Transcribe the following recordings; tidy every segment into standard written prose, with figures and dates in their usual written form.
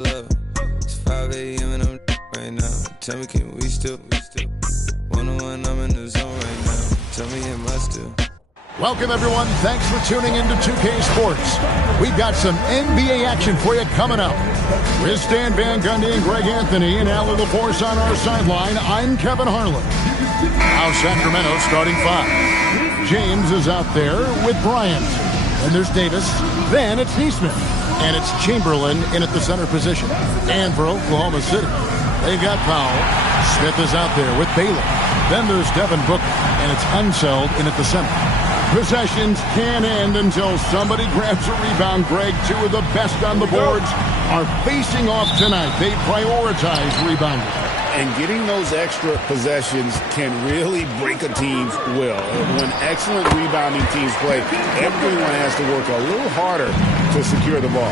Love. It's 5 a.m. and I'm right now. Tell me, can we still? 101, I'm in the zone right now. Tell me, am I still? Welcome, everyone. Thanks for tuning into 2K Sports. We've got some NBA action for you coming up. With Stan Van Gundy and Greg Anthony and Allie LaForce on our sideline, I'm Kevin Harlan. Now Sacramento starting five. James is out there with Bryant. Then there's Davis. Then it's Neesmith. And it's Chamberlain in at the center position. And for Oklahoma City, they've got Powell. Smith is out there with Baylor. Then there's Devin Booker. And it's Unseld in at the center. Possessions can't end until somebody grabs a rebound. Greg, two of the best on the boards are facing off tonight. They prioritize rebounding. And getting those extra possessions can really break a team's will. When excellent rebounding teams play, everyone has to work a little harder to secure the ball.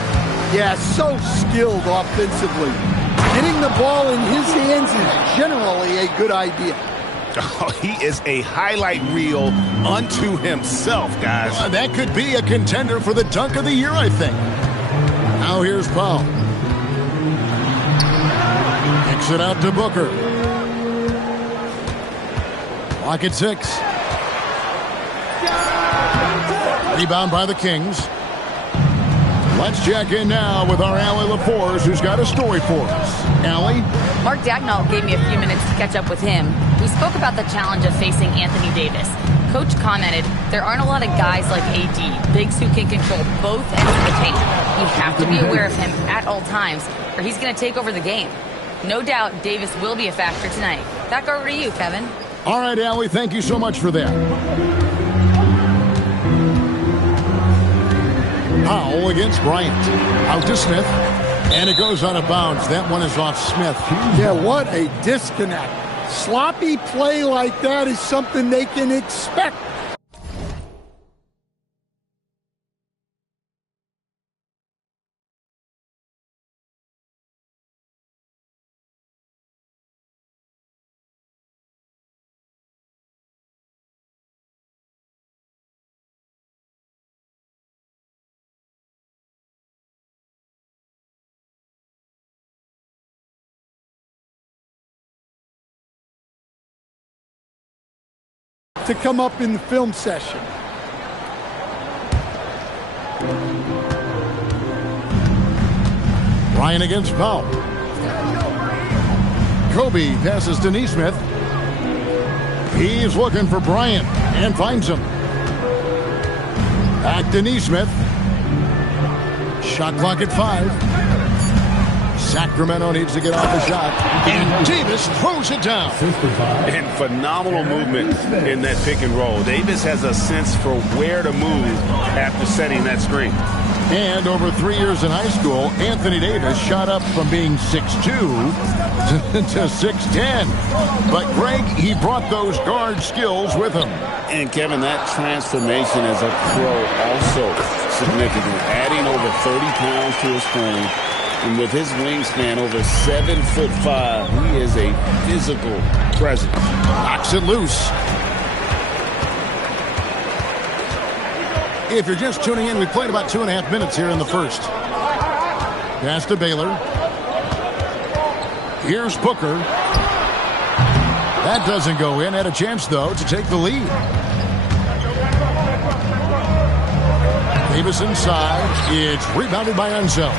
Yeah, so skilled offensively. Getting the ball in his hands is generally a good idea. Oh, he is a highlight reel unto himself, guys. That could be a contender for the dunk of the year, I think. Now here's Powell. Kicks it out to Booker. Clock at 6. Rebound by the Kings. Let's check in now with our Allie LaForce, who's got a story for us. Allie? Mark Dagnall gave me a few minutes to catch up with him. We spoke about the challenge of facing Anthony Davis. Coach commented, there aren't a lot of guys like AD, bigs who can control both ends of the paint. You have to be aware of him at all times, or he's going to take over the game. No doubt Davis will be a factor tonight. Back over to you, Kevin. All right, Allie, thank you so much for that. Powell against Bryant. Out to Smith. And it goes out of bounds. That one is off Smith. Yeah, what a disconnect. Sloppy play like that is something they can expect. To come up in the film session. Ryan against Powell. Kobe passes to Neesmith. He's looking for Bryant and finds him. Back to Neesmith. Shot clock at 5. Sacramento needs to get off the shot. And Davis throws it down. And phenomenal movement in that pick and roll. Davis has a sense for where to move after setting that screen. And over 3 years in high school, Anthony Davis shot up from being 6'2 to 6'10. But Greg, he brought those guard skills with him. And Kevin, that transformation as a pro also significant. Adding over 30 pounds to his frame. And with his wingspan over 7'5", he is a physical presence. Knocks it loose. If you're just tuning in, we played about 2.5 minutes here in the first. Pass to Baylor. Here's Booker. That doesn't go in. Had a chance, though, to take the lead. Davis inside. It's rebounded by Unseld.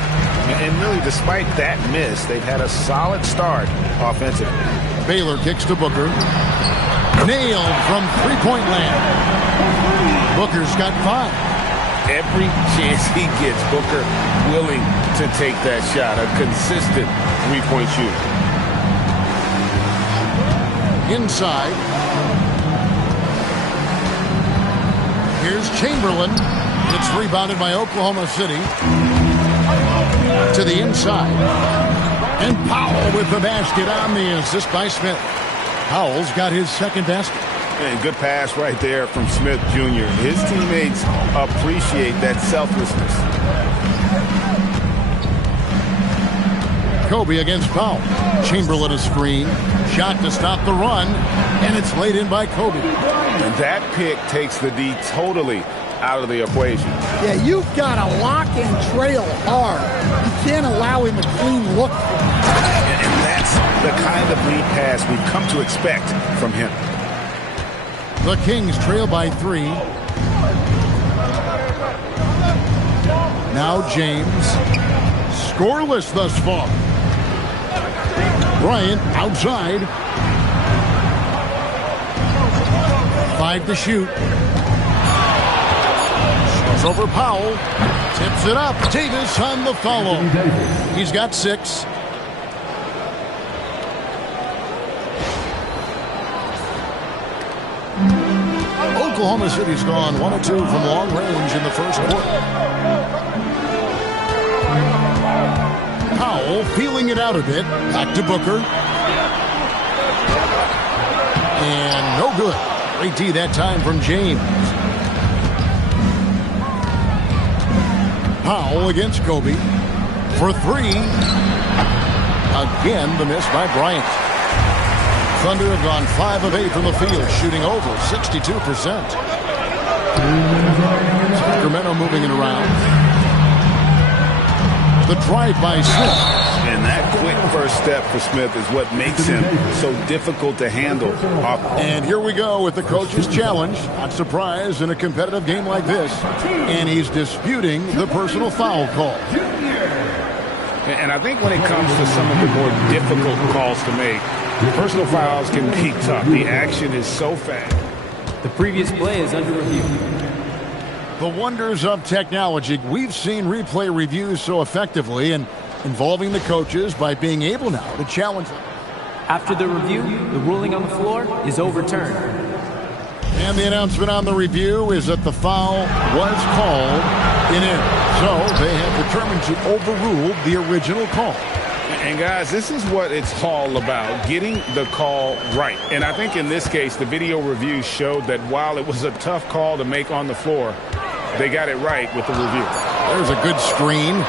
And really, despite that miss, they've had a solid start offensively. Baylor kicks to Booker. Nailed from three-point land. Booker's got 5. Every chance he gets, Booker willing to take that shot. A consistent three-point shooter. Inside. Here's Chamberlain. It's rebounded by Oklahoma City. To the inside. And Powell with the basket on the assist by Smith. Powell's got his second basket. And good pass right there from Smith Jr. His teammates appreciate that selflessness. Kobe against Powell. Chamberlain a screen. Shot to stop the run. And it's laid in by Kobe. And that pick takes the D totally out of the equation. Yeah, you've got to lock and trail hard. You can't allow him a clean look. And that's the kind of lead pass we've come to expect from him. The Kings trail by 3. Now James. Scoreless thus far. Bryant outside. 5 to shoot. Goes over Powell. Tips it up. Davis on the follow. He's got 6. Oklahoma City's gone 1 of 2 from long range in the first quarter. Powell feeling it out a bit. Back to Booker. And no good. Great D that time from James. Powell against Kobe. For 3. Again, the miss by Bryant. Thunder have gone 5 of 8 from the field, shooting over 62%. Sacramento moving it around. The drive by Smith. And that quick first step for Smith is what makes him so difficult to handle. And here we go with the coach's challenge. Not surprised in a competitive game like this. And he's disputing the personal foul call. And I think when it comes to some of the more difficult calls to make, personal fouls can be tough. The action is so fast. The previous play is under review. The wonders of technology. We've seen replay reviews so effectively and involving the coaches by being able now to challenge them. After the review, the ruling on the floor is overturned. And the announcement on the review is that the foul was called in error. So they have determined to overrule the original call. And guys, this is what it's all about, getting the call right. And I think in this case, the video review showed that while it was a tough call to make on the floor, they got it right with the review. There's a good screen.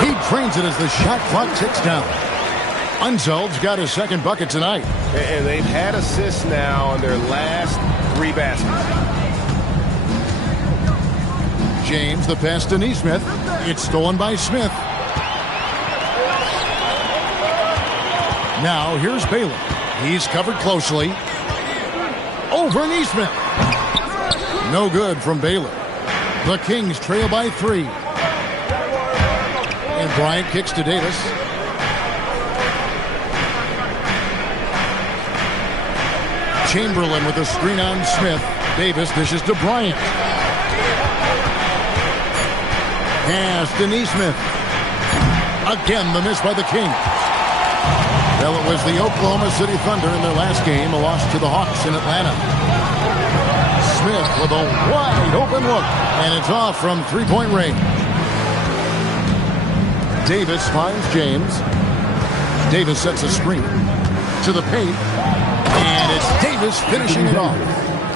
He trains it as the shot clock ticks down. Unseld's got his second bucket tonight. And they've had assists now on their last 3 baskets. James, the pass to Neesmith. It's stolen by Smith. Now here's Baylor. He's covered closely. Over Neesmith. No good from Baylor. The Kings trail by 3. And Bryant kicks to Davis. Chamberlain with a screen on Smith. Davis dishes to Bryant. Pass to Neesmith. Again, the miss by the Kings. Well, it was the Oklahoma City Thunder in their last game, a loss to the Hawks in Atlanta. Smith with a wide open look, and it's off from three-point range. Davis finds James. Davis sets a screen to the paint, and it's Davis finishing it off.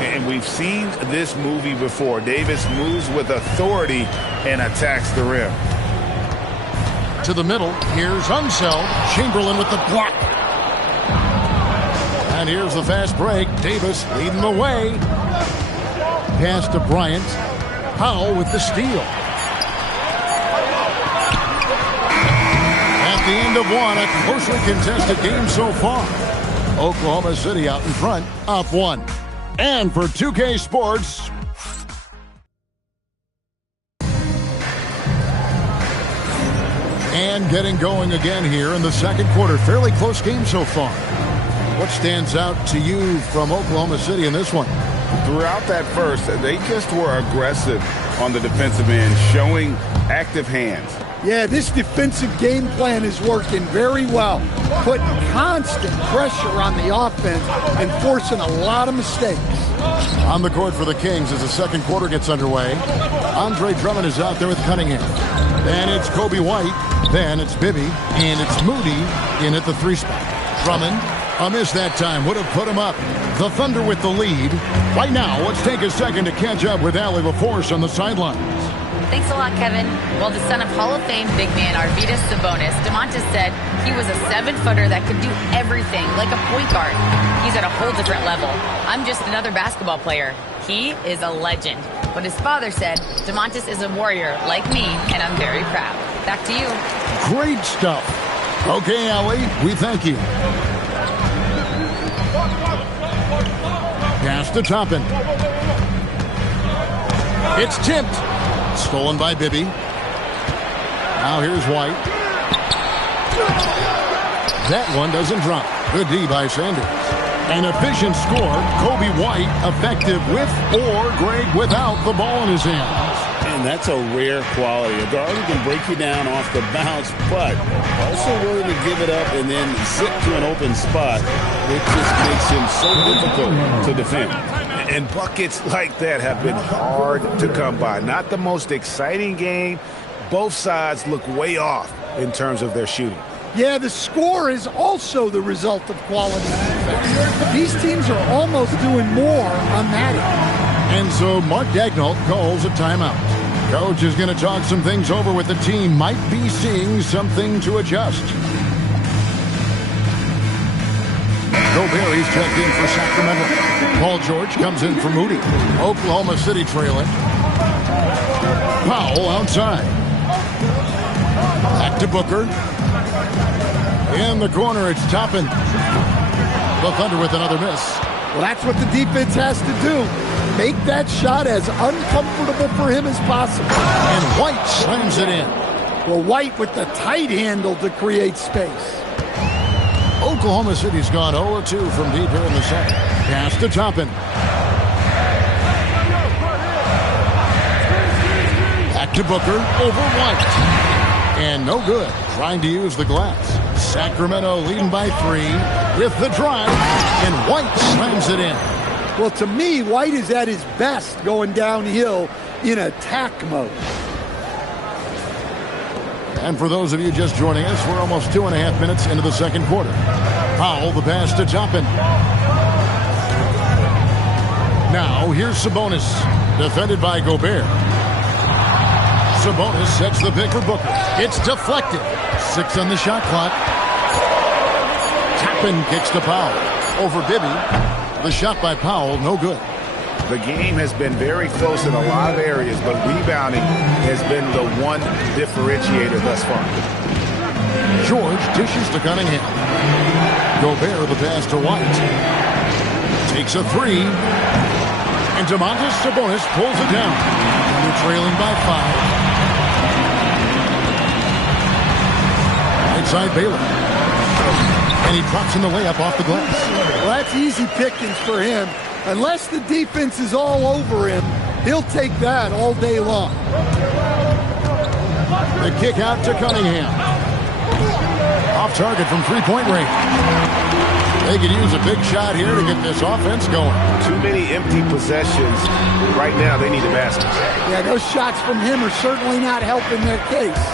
And we've seen this movie before. Davis moves with authority and attacks the rim. To the middle, here's Unseld. Chamberlain with the block. And here's the fast break. Davis leading the way. Pass to Bryant. Powell with the steal. At the end of one, a closely contested game so far. Oklahoma City out in front, up 1. And for 2K Sports, and getting going again here in the second quarter. Fairly close game so far. What stands out to you from Oklahoma City in this one? Throughout that first, they just were aggressive on the defensive end, showing active hands. Yeah, this defensive game plan is working very well, putting constant pressure on the offense and forcing a lot of mistakes. On the court for the Kings as the second quarter gets underway. Andre Drummond is out there with Cunningham. Then it's Kobe White. Then it's Bibby. And it's Moody in at the 3 spot. Drummond, a miss that time, would have put him up. The Thunder with the lead. Right now, let's take a second to catch up with Allie LaForce on the sidelines. Thanks a lot, Kevin. Well, the son of Hall of Fame big man Arvydas Sabonis, DeMontis said he was a 7-footer that could do everything, like a point guard. He's at a whole different level. I'm just another basketball player. He is a legend. But his father said, DeMontis is a warrior like me, and I'm very proud. Back to you. Great stuff. Okay, Allie, we thank you. Pass to Toppin. It's tipped. Stolen by Bibby. Now here's White. That one doesn't drop. Good D by Sanders. An efficient score. Kobe White effective with or Greg without the ball in his hands. And that's a rare quality. A guard who can break you down off the bounce, but also willing to give it up and then zip to an open spot. It just makes him so difficult to defend. And buckets like that have been hard to come by. Not the most exciting game. Both sides look way off in terms of their shooting. Yeah, the score is also the result of quality defense. These teams are almost doing more on that end. And so Mark Daigneault calls a timeout. Coach is going to talk some things over with the team. Might be seeing something to adjust. Gobert checked in for Sacramento. Paul George comes in for Moody. Oklahoma City trailing. Powell outside. Back to Booker. In the corner, it's Toppin. The Thunder with another miss. Well, that's what the defense has to do. Make that shot as uncomfortable for him as possible. And White slams it in. Well, White with the tight handle to create space. Oklahoma City's gone 0-2 from deep here in the second. Pass to Toppin. Back to Booker over White. And no good. Trying to use the glass. Sacramento leading by 3 with the drive. And White slams it in. Well, to me, White is at his best going downhill in attack mode. And for those of you just joining us, we're almost 2.5 minutes into the second quarter. Powell, the pass to Toppin. Now, here's Sabonis, defended by Gobert. Sabonis sets the pick for Booker. It's deflected. 6 on the shot clock. Toppin kicks to Powell. Over Bibby. The shot by Powell, no good. The game has been very close in a lot of areas, but rebounding has been the one differentiator thus far. George dishes to Cunningham. Gobert the pass to White. Takes a 3. And DeMontis Sabonis pulls it down. They're trailing by 5. Inside Baylor. And he drops in the layup off the glass. Well, that's easy pickings for him. Unless the defense is all over him, he'll take that all day long. The kick out to Cunningham. Off target from three-point range. They could use a big shot here to get this offense going. Too many empty possessions. Right now, they need a basket. Yeah, those shots from him are certainly not helping their case.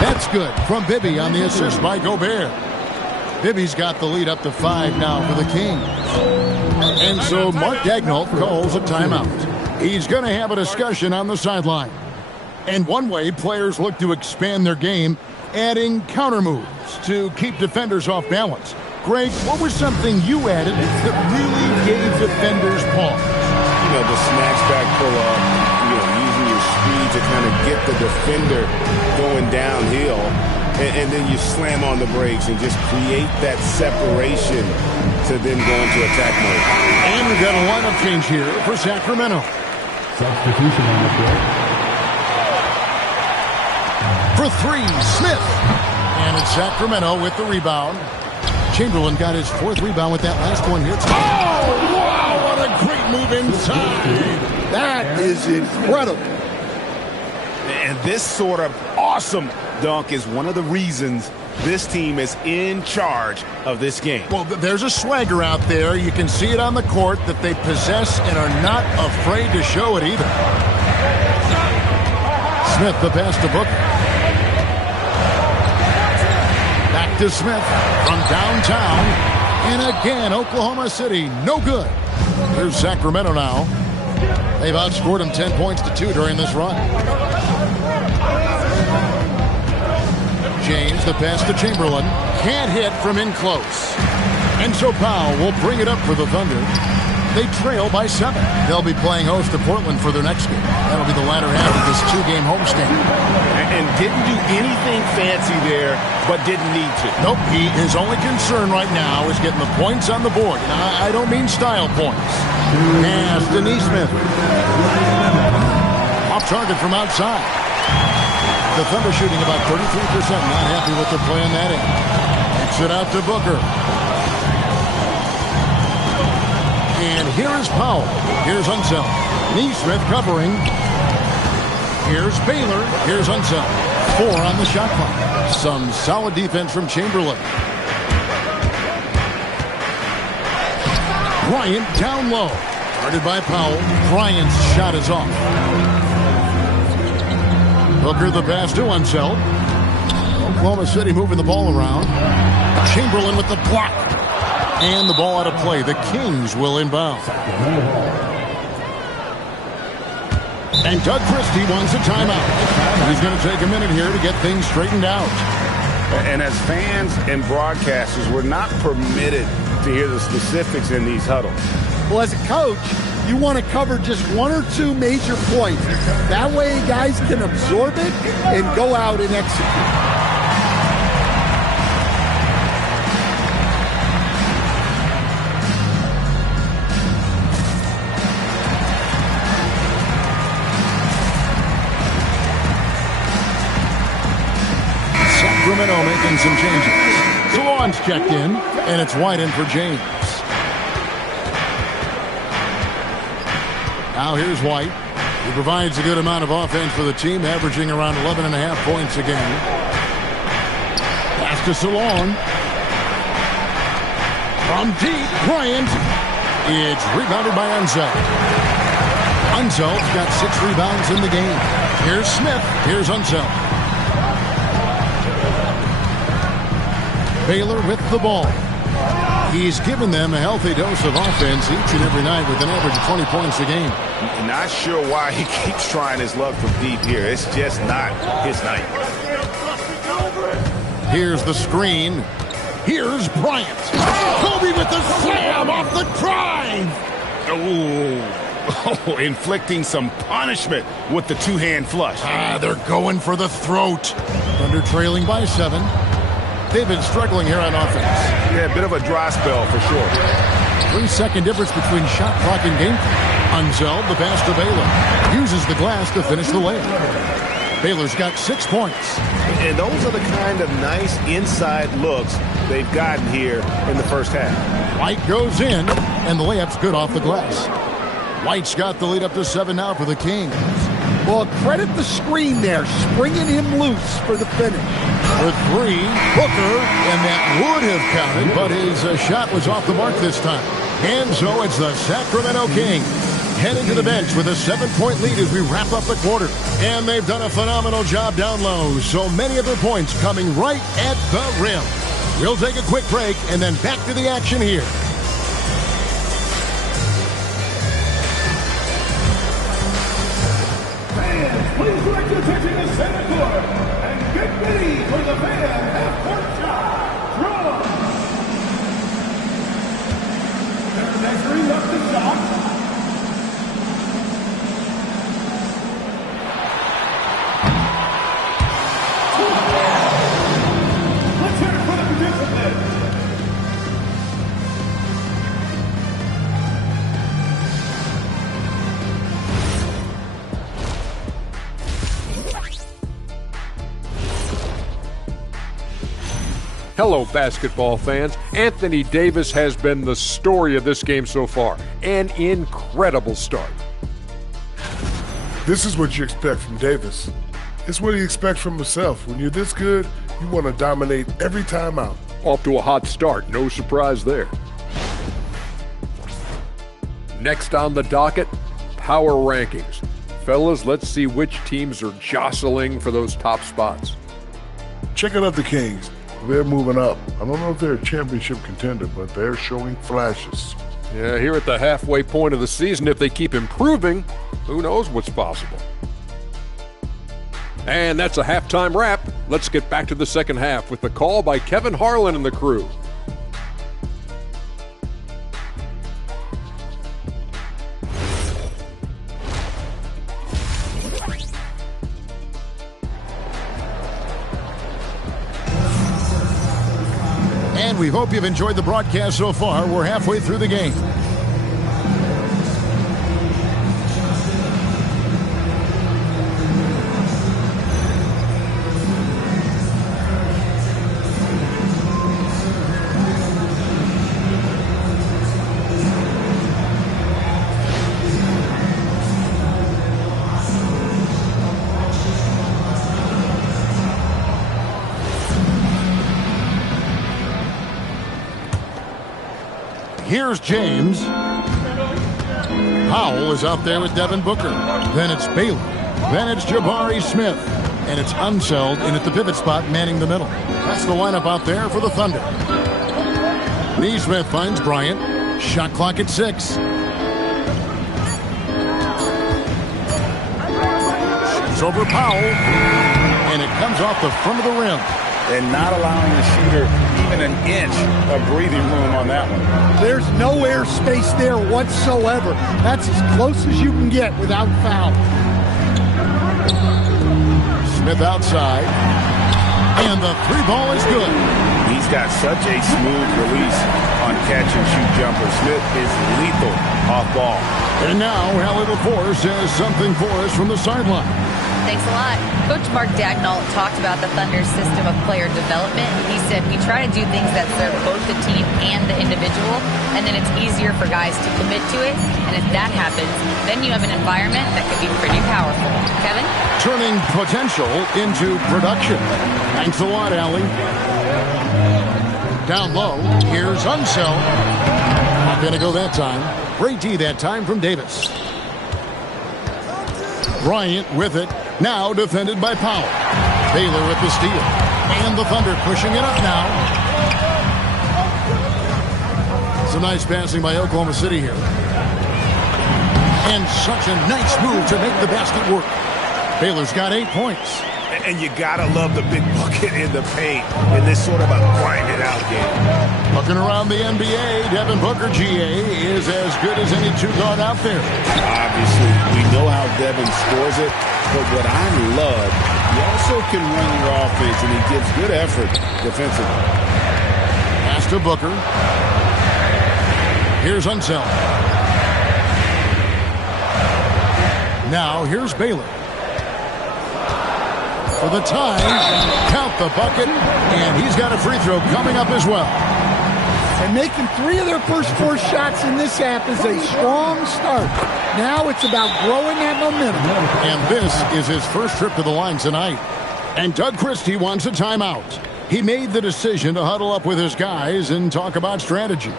That's good from Bibby on the assist by Gobert. Bibby's got the lead up to 5 now for the Kings. And so Mark Daigneault calls a timeout. He's going to have a discussion on the sideline. And one way players look to expand their game, adding counter moves to keep defenders off balance. Greg, what was something you added that really gave defenders pause? You know, the snatch back pull-up, using your speed to kind of get the defender going downhill. And then you slam on the brakes and just create that separation to then go into attack mode. And we've got a lineup change here for Sacramento. Substitution on the floor. For 3, Smith. And it's Sacramento with the rebound. Chamberlain got his 4th rebound with that last one here. Oh, wow, what a great move inside. That is incredible. And this sort of awesome dunk is one of the reasons this team is in charge of this game. Well, there's a swagger out there. You can see it on the court that they possess and are not afraid to show it either. Smith, the pass to Booker. Back to Smith from downtown. And again, Oklahoma City, no good. Here's Sacramento now. They've outscored them 10 points to 2 during this run. James, the pass to Chamberlain. Can't hit from in close. And so Powell will bring it up for the Thunder. They trail by 7. They'll be playing host to Portland for their next game. That'll be the latter half of this 2-game homestand. And didn't do anything fancy there, but didn't need to. Nope, his only concern right now is getting the points on the board. And I don't mean style points. Pass to Neesmith. Off target from outside. The Thunder shooting about 33%. Not happy with the play on that end. Kicks it out to Booker. And here is Powell. Here's Unseld. Neesmith covering. Here's Baylor. Here's Unseld. 4 on the shot clock. Some solid defense from Chamberlain. Bryant down low. Guarded by Powell. Bryant's shot is off. Booker the pass to Unseld. Oklahoma City moving the ball around. Chamberlain with the block. And the ball out of play. The Kings will inbound. And Doug Christie wants a timeout. He's going to take a minute here to get things straightened out. And as fans and broadcasters, we're not permitted to hear the specifics in these huddles. Well, as a coach, you want to cover just 1 or 2 major points. That way guys can absorb it and go out and execute. Sacramento making some changes. Salon's checked in, and it's White in for James. Now here's White. He provides a good amount of offense for the team, averaging around 11.5 points a game. Pass to Salon. From deep, Bryant. It's rebounded by Unseld. Unseld's got 6 rebounds in the game. Here's Smith. Here's Unseld. Baylor with the ball. He's given them a healthy dose of offense each and every night with an average of 20 points a game. Not sure why he keeps trying his luck from deep here. It's just not his night. Here's the screen. Here's Bryant. Kobe with the slam off the drive. Oh, inflicting some punishment with the 2-hand flush. They're going for the throat. Thunder trailing by 7. They've been struggling here on offense. Yeah, a bit of a dry spell for sure. 3-second difference between shot clock and game clock. Unseld, the pass to Baylor. Uses the glass to finish the layup. Baylor's got 6 points. And those are the kind of nice inside looks they've gotten here in the first half. White goes in, and the layup's good off the glass. White's got the lead up to 7 now for the Kings. Well, credit the screen there, springing him loose for the finish. For 3, Booker, and that would have counted, but his shot was off the mark this time. And so it's the Sacramento Kings heading to the bench with a 7-point lead as we wrap up the quarter. And they've done a phenomenal job down low, so many of their points coming right at the rim. We'll take a quick break and then back to the action here. Fans, please direct your attention to center court and get ready for the fan half-court shot. Draw. They're measuring up the shot. Let's hear it for the participants. Hello, basketball fans. Anthony Davis has been the story of this game so far. An incredible start. This is what you expect from Davis. It's what he expects from himself. When you're this good, you want to dominate every time out. Off to a hot start. No surprise there. Next on the docket, power rankings. Fellas, let's see which teams are jostling for those top spots. Checking out the Kings. They're moving up. I don't know if they're a championship contender, but they're showing flashes. Yeah, here at the halfway point of the season, if they keep improving, who knows what's possible. And that's a halftime wrap. Let's get back to the second half with the call by Kevin Harlan and the crew. And we hope you've enjoyed the broadcast so far. We're halfway through the game. Here's James. Powell is out there with Devin Booker. Then it's Baylor. Then it's Jabari Smith. And it's Unseld in at the pivot spot, manning the middle. That's the lineup out there for the Thunder. Neesmith finds Bryant. Shot clock at 6. Shoots over Powell. And it comes off the front of the rim. And not allowing the shooter even an inch of breathing room on that one. There's no air space there whatsoever. That's as close as you can get without foul. Smith outside. And the 3 ball is good. He's got such a smooth release on catch-and-shoot jumper. Smith is lethal off ball. And now, Hallie LaForce says something for us from the sideline. Thanks a lot. Coach Mark Dagnall talked about the Thunder's system of player development. He said, we try to do things that serve both the team and the individual, and then it's easier for guys to commit to it. And if that happens, then you have an environment that can be pretty powerful. Kevin? Turning potential into production. Thanks a lot, Allie. Down low, here's Unseld. Not going to go that time. Great D that time from Davis. Bryant with it. Now defended by Powell. Baylor with the steal. And the Thunder pushing it up now. Some nice passing by Oklahoma City here. And such a nice move to make the basket work. Baylor's got 8 points. And you gotta love the big bucket in the paint in this sort of a grinded out game. Looking around the NBA, Devin Booker, GA, is as good as any 2-guard out there. Obviously, we know how Devin scores it, but what I love, he also can run your offense, and he gives good effort defensively. Pass to Booker. Here's Unseld. Now, here's Baylor. For the time, count the bucket, and he's got a free throw coming up as well. And making 3 of their first 4 shots in this half is a strong start. Now it's about growing that momentum. And this is his first trip to the line tonight. And Doug Christie wants a timeout. He made the decision to huddle up with his guys and talk about strategy.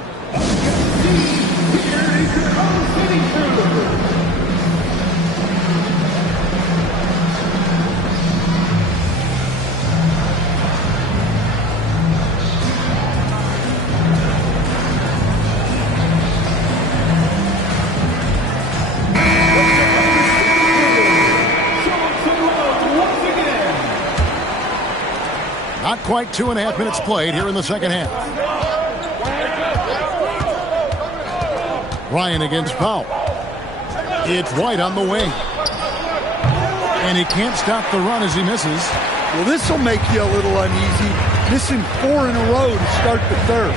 Not quite 2.5 minutes played here in the second half. Ryan against Powell. It's White on the wing. And he can't stop the run as he misses. Well, this will make you a little uneasy. Missing 4 in a row to start the third.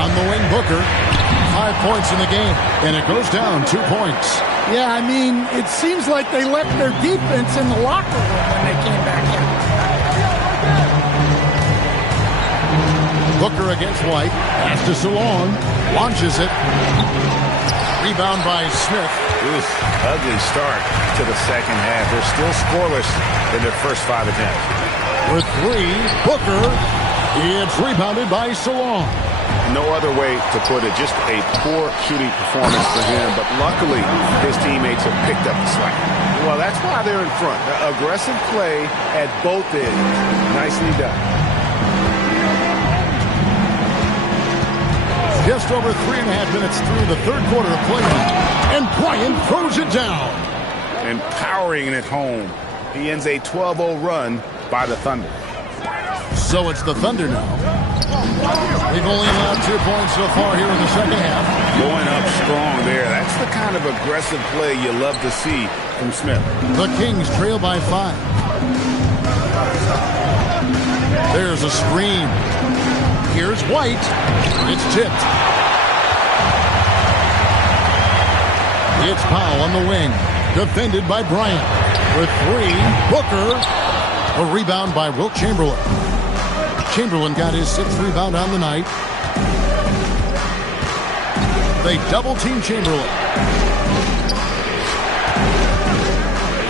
On the wing, Booker. 5 points in the game. And it goes down 2 points. Yeah, I mean, it seems like they left their defense in the locker room when they came back in. Booker against White. Pass to Salon. Launches it. Rebound by Smith. Oof, ugly start to the second half. They're still scoreless in their first 5 attempts. With 3, Booker. It's rebounded by Salon. No other way to put it, just a poor shooting performance for him, but luckily his teammates have picked up the slack. Well, that's why they're in front. Aggressive play at both ends. Nicely done. Just over 3.5 minutes through the third quarter of play, and Bryant throws it down. And powering it home. He ends a 12-0 run by the Thunder. So it's the Thunder now. They've only allowed 2 points so far here in the second half. Going up strong there. That's the kind of aggressive play you love to see from Smith. The Kings trail by 5. There's a screen. Here's White. It's tipped. It's Powell on the wing. Defended by Bryant. With 3, Booker. A rebound by Wilt Chamberlain. Chamberlain got his 6th rebound on the night. They double-team Chamberlain.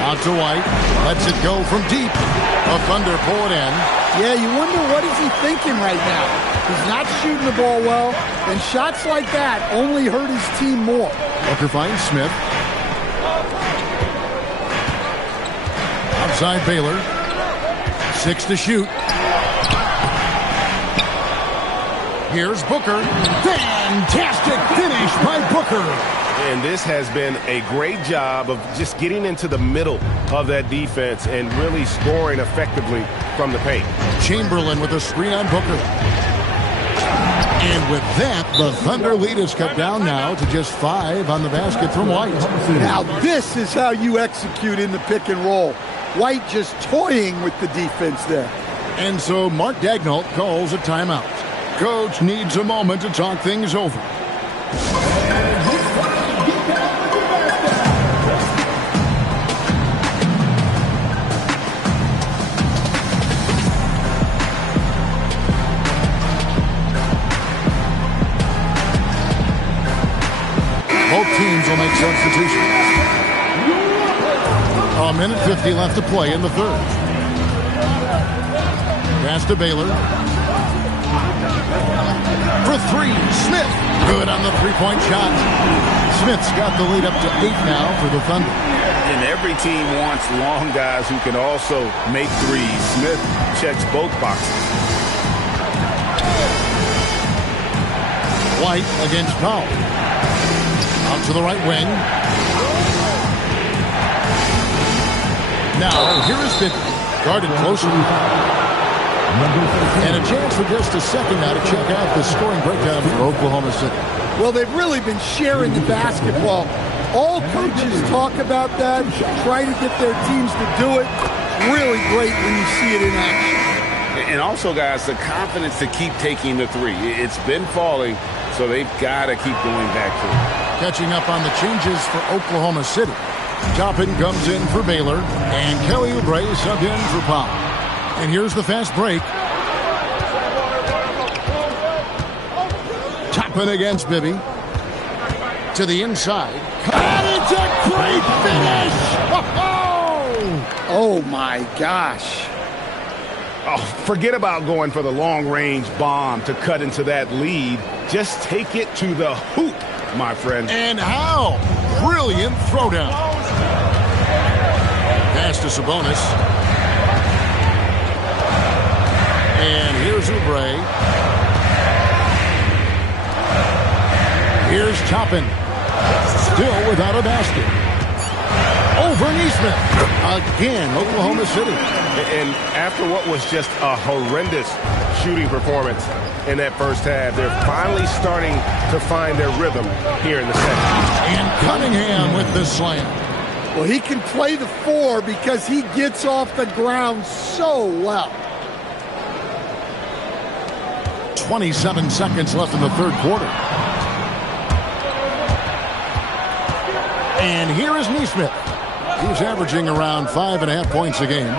Out to White. Lets it go from deep. A Thunder pull it in. Yeah, you wonder what is he thinking right now. He's not shooting the ball well, and shots like that only hurt his team more. Booker finds Smith. Outside Baylor. 6 to shoot. Here's Booker. Fantastic finish by Booker. And this has been a great job of just getting into the middle of that defense and really scoring effectively from the paint. Chamberlain with a screen on Booker. And with that, the Thunder lead is cut down now to just 5 on the basket from White. Now this is how you execute in the pick and roll. White just toying with the defense there. And so Mark Daigneault calls a timeout. Coach needs a moment to talk things over. Both teams will make substitutions. A minute 50 left to play in the third. Pass to Baylor. For 3, Smith. Good on the three-point shot. Smith's got the lead up to 8 now for the Thunder. And every team wants long guys who can also make threes. Smith checks both boxes. White against Powell. Out to the right wing. Now, here is Bibby. Guarded closely. And a chance for just a second now to check out the scoring breakdown for Oklahoma City. Well, they've really been sharing the basketball. All coaches talk about that, try to get their teams to do it. Really great when you see it in action. And also, guys, the confidence to keep taking the three. It's been falling, so they've got to keep going back to it. Catching up on the changes for Oklahoma City. Toppin comes in for Baylor, and Kelly Oubre subbed in for Powell. And here's the fast break. Toppin against Bibby. To the inside. And it's a great finish! Oh my gosh. Oh, forget about going for the long-range bomb to cut into that lead. Just take it to the hoop, my friend. And how? Brilliant throwdown. Pass to Sabonis. And here's Oubre. Here's Toppin. Still without a basket. Over Neesmith. Again, Oklahoma City. And after what was just a horrendous shooting performance in that first half, they're finally starting to find their rhythm here in the second. And Cunningham with the slam. Well, he can play the 4 because he gets off the ground so well. 27 seconds left in the third quarter. And here is Neesmith. He's averaging around 5.5 points a game.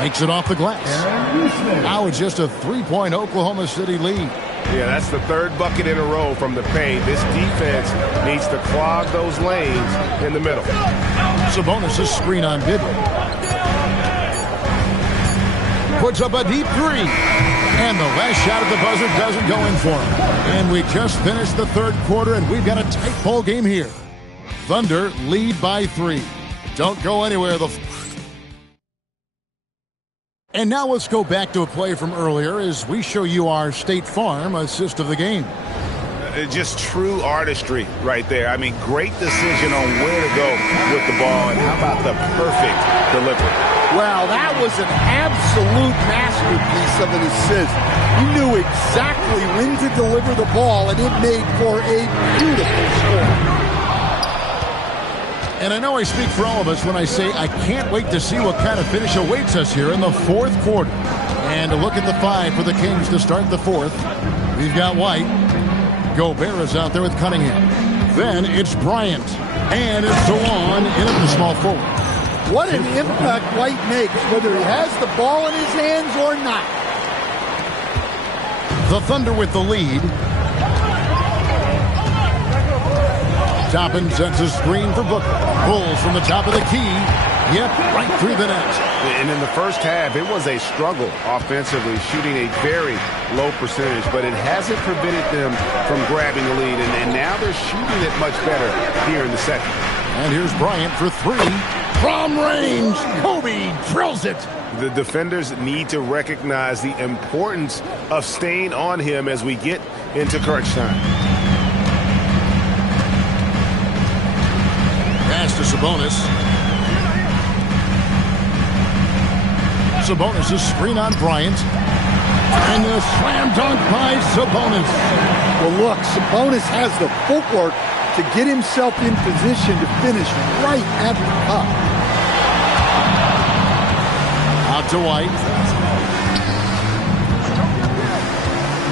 Makes it off the glass. Now it's just a 3-point Oklahoma City lead. Yeah, that's the third bucket in a row from the paint. This defense needs to clog those lanes in the middle. Sabonis' screen on Bibby. Puts up a deep 3. And the last shot at the buzzer doesn't go in for him. And we just finished the third quarter, and we've got a tight ball game here. Thunder lead by 3. Don't go anywhere. And now let's go back to a play from earlier as we show you our State Farm assist of the game. Just true artistry right there. I mean, great decision on where to go with the ball, and how about the perfect delivery? Well, that was an absolute masterpiece of an assist. He knew exactly when to deliver the ball, and it made for a beautiful score. And I know I speak for all of us when I say I can't wait to see what kind of finish awaits us here in the fourth quarter. And a look at the 5 for the Kings to start the fourth. We've got White. Gobert is out there with Cunningham. Then it's Bryant. And it's DeWan in at the small forward. What an impact White makes, whether he has the ball in his hands or not. The Thunder with the lead. Toppin sets a screen for Booker. Bulls from the top of the key. Yep, right through the net. And in the first half, it was a struggle offensively, shooting a very low percentage, but it hasn't prevented them from grabbing the lead, and now they're shooting it much better here in the second. And here's Bryant for 3. From range, Kobe drills it. The defenders need to recognize the importance of staying on him as we get into crunch time. Pass to Sabonis. Sabonis' screen on Bryant. And the slam dunk by Sabonis. Well, look, Sabonis has the footwork to get himself in position to finish right at the cup. Out to White.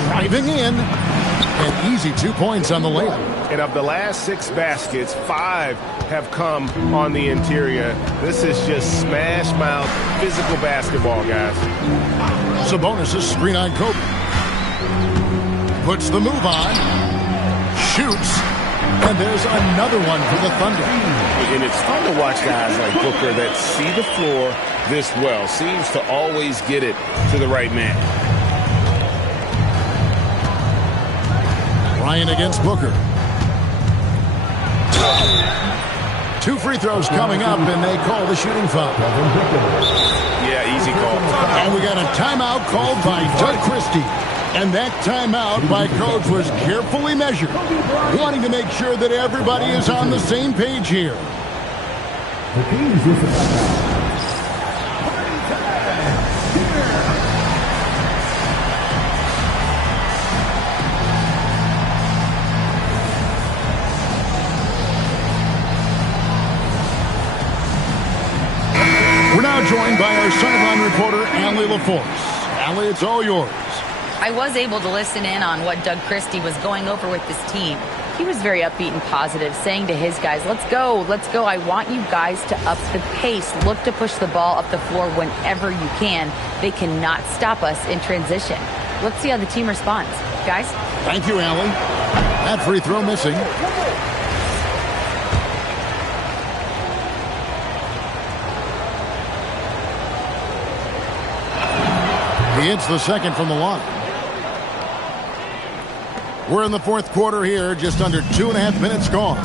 Driving in. An easy 2 points on the layup. And of the last 6 baskets, 5 have come on the interior. This is just smash mouth physical basketball, guys. Sabonis' screen on Kobe. Puts the move on. Shoots. And there's another one for the Thunder. And it's fun to watch guys like Booker that see the floor this well. Seems to always get it to the right man. Bryant against Booker. 2 free throws coming up, and they call the shooting foul. Yeah, easy call. And we got a timeout called by Doug Christie. And that timeout by Coach was carefully measured, wanting to make sure that everybody is on the same page here. We're now joined by our sideline reporter, Allie LaForce. Allie, it's all yours. I was able to listen in on what Doug Christie was going over with this team. He was very upbeat and positive, saying to his guys, let's go. I want you guys to up the pace. Look to push the ball up the floor whenever you can. They cannot stop us in transition. Let's see how the team responds. Guys? Thank you, Allie. That free throw missing. He hits the second from the line. We're in the fourth quarter here, just under 2.5 minutes gone.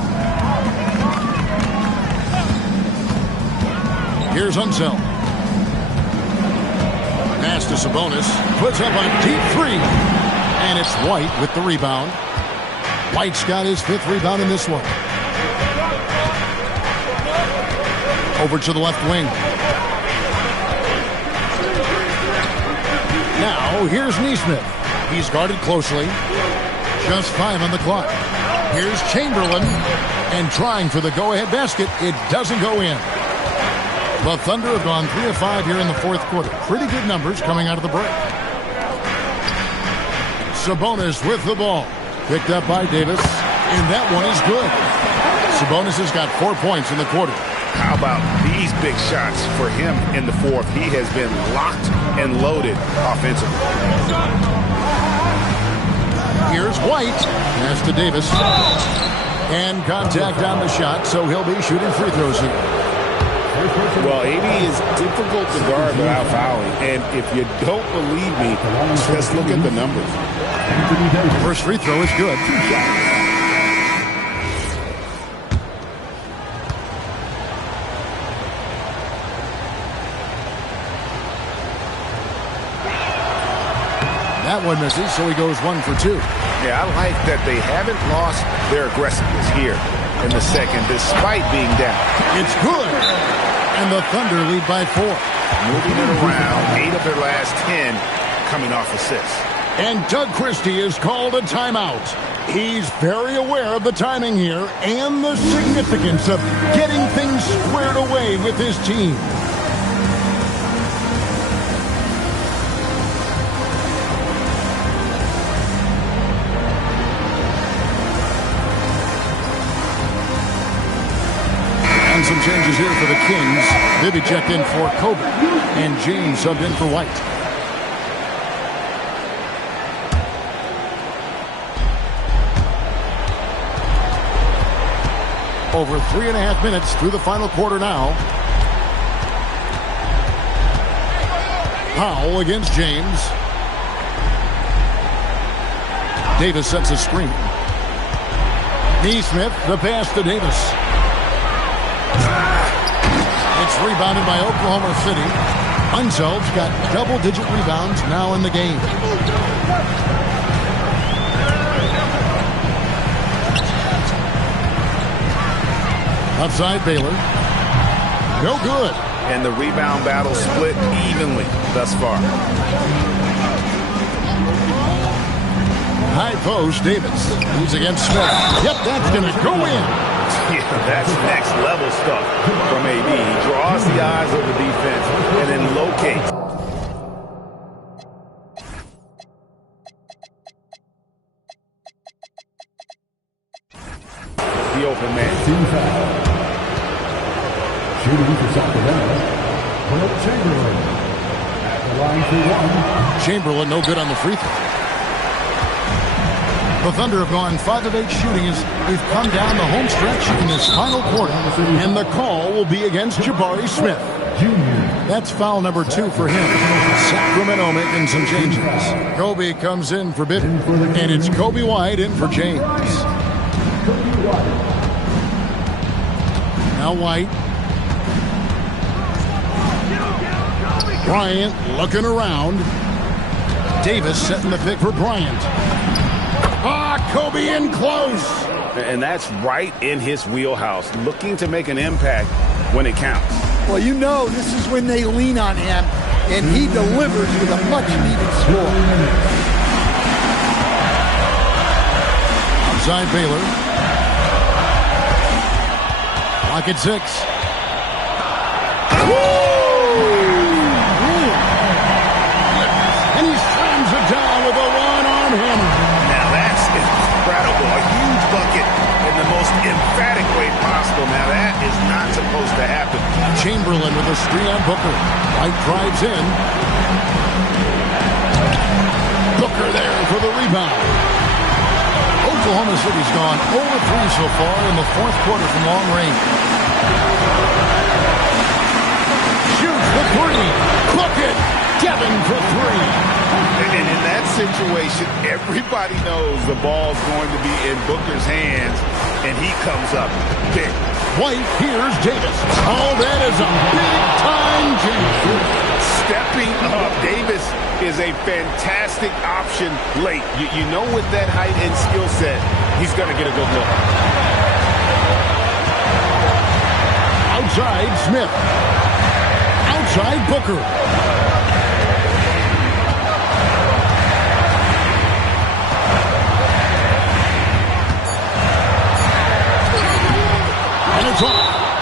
Here's Unseld. Pass to Sabonis. Puts up a deep 3. And it's White with the rebound. White's got his 5th rebound in this one. Over to the left wing. Now, here's Nesmith. He's guarded closely. Just 5 on the clock. Here's Chamberlain. And trying for the go-ahead basket. It doesn't go in. The Thunder have gone 3 of 5 here in the fourth quarter. Pretty good numbers coming out of the break. Sabonis with the ball. Picked up by Davis. And that one is good. Sabonis has got 4 points in the quarter. How about these big shots for him in the fourth? He has been locked and loaded offensively. Here's White. Pass to Davis. And contact on the shot, so he'll be shooting free throws here. Well, 80 is difficult to guard without fouling. And if you don't believe me, just look at the numbers. First free throw is good. That one misses, so he goes 1 for 2. Yeah, I like that they haven't lost their aggressiveness here in the second, despite being down. It's good. And the Thunder lead by 4. Moving it around, 8 of their last 10 coming off assists. And Doug Christie has called a timeout. He's very aware of the timing here and the significance of getting things squared away with his team. And some changes here for the Kings. Bibby checked in for Kobe, and James subbed in for White. Over 3.5 minutes through the final quarter now. Powell against James. Davis sets a screen. Neesmith, the pass to Davis. It's rebounded by Oklahoma City. Unsel's got double-digit rebounds now in the game. Outside Baylor. No good. And the rebound battle split evenly thus far. High post, Davis. Who's against Smith. Yep, that's going to go in. Yeah, that's next level stuff from AD. He draws the eyes of the defense and then locates. The open man. Shooting for Sacramento, Will Chamberlain. At the line for 1. Chamberlain no good on the free throw. The Thunder have gone 5 of 8 shooting as we've come down the home stretch in this final quarter. And the call will be against Jabari Smith. That's foul number 2 for him. Sacramento making some changes. Kobe comes in for Bibby. And it's Kobe White in for James. Now White. Bryant looking around. Davis setting the pick for Bryant. Kobe in close. And that's right in his wheelhouse, looking to make an impact when it counts. Well, you know this is when they lean on him, and he delivers with a much-needed score. Outside Baylor. Clock at 6. And he slams it down with a one-arm hammer. Incredible, a huge bucket in the most emphatic way possible. Now that is not supposed to happen. Chamberlain with a screen on Booker. White drives in. Booker there for the rebound. Oklahoma City's gone 0-3 so far in the 4th quarter from long range. Shoots the 3. Bucket. Kevin for 3. And in that situation, everybody knows the ball's going to be in Booker's hands, and he comes up big. White, here's Davis. Oh, that is a big-time jam. Stepping up, Davis is a fantastic option late. You know with that height and skill set, he's going to get a good look. Outside, Smith. Outside, Booker.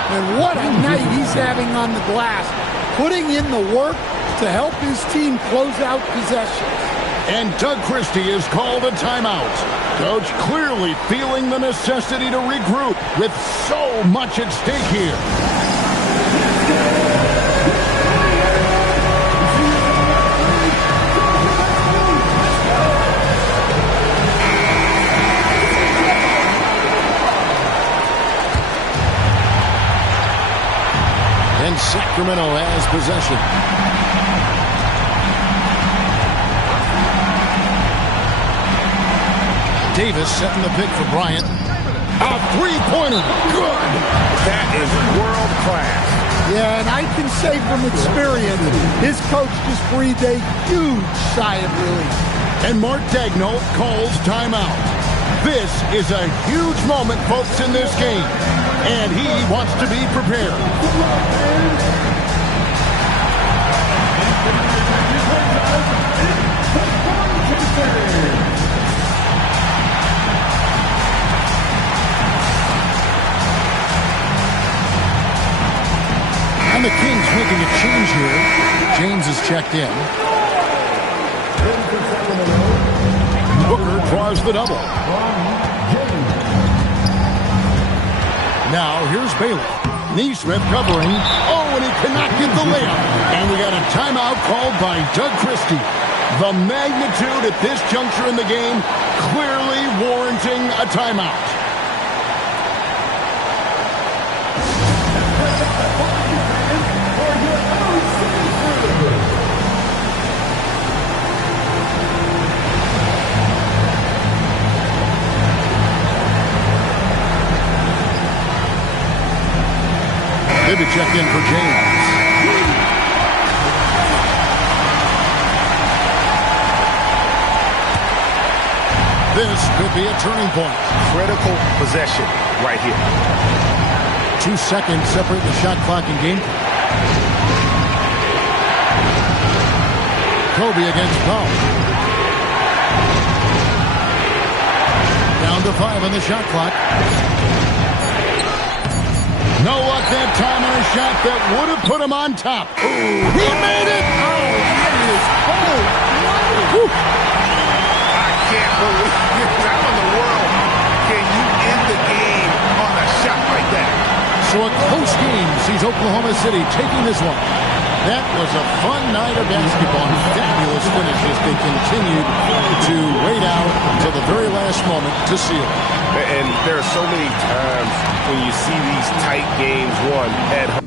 And what a night he's having on the glass, putting in the work to help his team close out possessions. And Doug Christie has called a timeout. Coach clearly feeling the necessity to regroup with so much at stake here. And Sacramento has possession. Davis setting the pick for Bryant. A three-pointer. Good. That is world class. Yeah, and I can say from experience, his coach just breathed a huge sigh of relief. And Mark Daigneault calls timeout. This is a huge moment, folks, in this game. And he wants to be prepared. is checked in. Booker draws the double. Now here's Bailey. Neesmith covering. Oh, and he cannot get the layup. And we got a timeout called by Doug Christie. The magnitude at this juncture in the game clearly warranting a timeout. Maybe check in for James. This could be a turning point. Critical possession right here. 2 seconds separate the shot clock and game clock. Kobe against Powell. Down to 5 on the shot clock. No luck that time on a shot that would have put him on top. Ooh, he made it! Oh, that is cold. Woo. I can't believe it. How in the world can you end the game on a shot like that? So a close game sees Oklahoma City taking this one. That was a fun night of basketball. Fabulous finishes. They continued to wait out until the very last moment to seal it. And there are so many times when you see these tight games won at home.